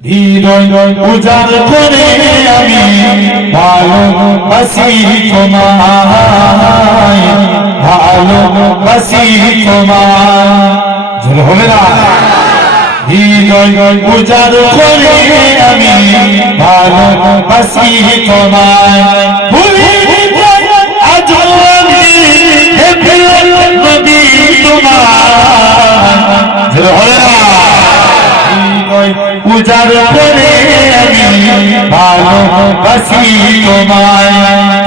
হৃদয় উজাড় করে আমি ভালোবাসি তোমায়, ভালোবাসি তোমায়। জোরে হবে না? হৃদয় উজাড় করে আমি ভালোবাসি তোমায়, আজ নবী তোমায়। জোরে হবে না? উজাড় করে আমি ভালোবাসি তোমায়,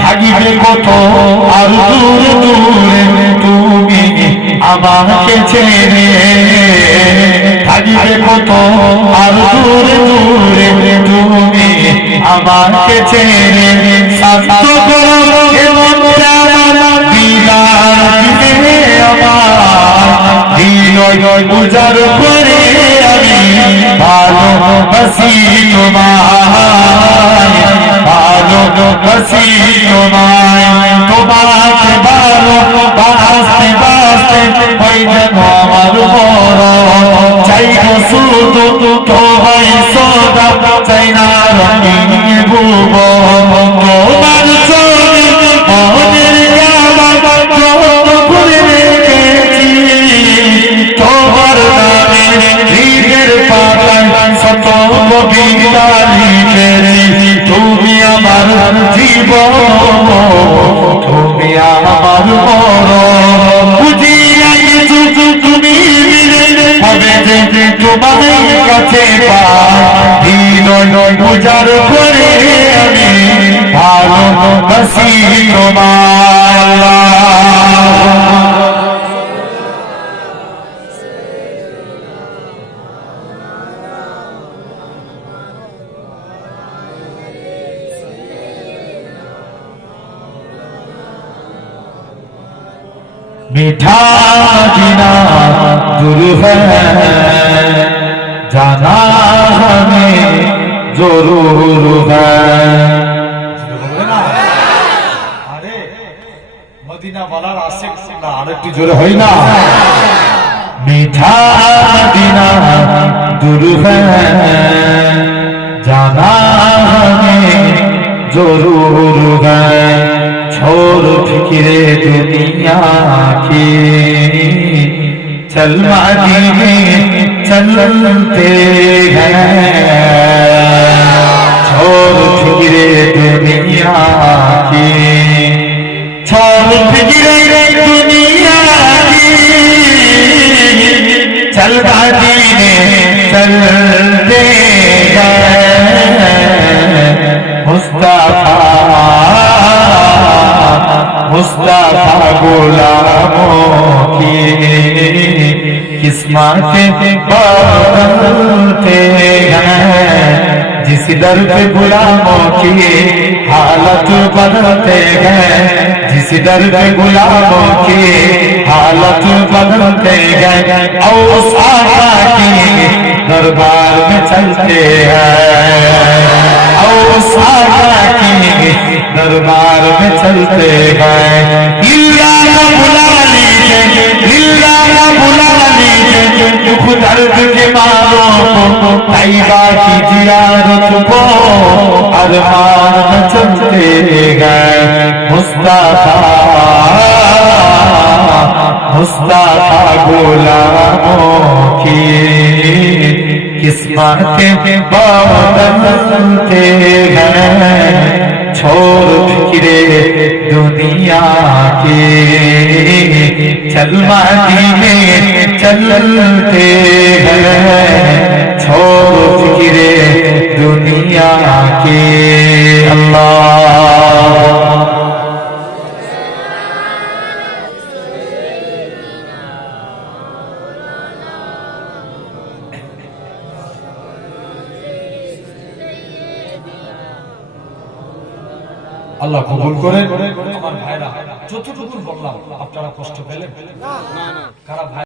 থাকিবে কত আর দূরে দূরে তুমি আমাকে ছেড়ে, থাকিবে কত আর দূরে দূরে তুমি আমাকে ছেড়ে, শান্ত করো এমন দিদার দিলে আমার, হৃদয় উজাড় করে আমি ভালোবাসি তোমায়, ভালোবাসি তোমায়। তোমাকে ভালোবাসতে বাসতে হইবে আমার মরণ, চাইব শুধু তোমায় সদা, চাই না রঙিন ভুবন। তোমার ছবি মনের কত ভুলে রেখেছি, তোমার নামে হৃদের পাতায় শত কবিতা লিখেছি। তুমি আমার জীবন, তুমি আমার মরণ, বুঝিয়া কিছু তুমি হবে যে তোমার কাছে পাই, হৃদয় উজাড় করে আমি ভালোবাসি তোমায়। मीठा जीना दूर है, जाना हमें जरूर है। अरे मदीना वाला आशिक ना आरेकटी जोरे होई ना। मीठा मदीना दूर है, जाना हमें जरूर है। छोड़ फिक्रे दुनिया की, चल मदीने चलते हैं। छोड़ फिक्रे दुनिया की, छोड़ फिक्रे दुनिया की, चल मदीने चलते हैं। मुस्तफा मुस्तफा गुलामों की किस्मतें बदलते हैं, जिस दर पे गुलामों की हालत बदलते हैं, जिस दर पे गुलामों की हालत बदलते हैं। और आका की दरबार में चलते हैं, और आका की दरबार में चलते हैं। इल्ला ना बुला लीजिए, इल्ला ना बुला लीजिए, दुख दर्द के मारों को, तैयबा की जियारत को अरमान में चलते हैं। मुस्तफा मुस्तफा गुलामों की किस्मतें बदलते हैं। छोड़ फिक्रे दुनिया के, चल मदीने चलते हैं। छोड़ फिक्रे दुनिया के। अल्लाह আল্লাহ কবুল করে। আমার ভাইরা যতটুকু বললাম আপনারা কষ্ট পেলেন? কারা ভাই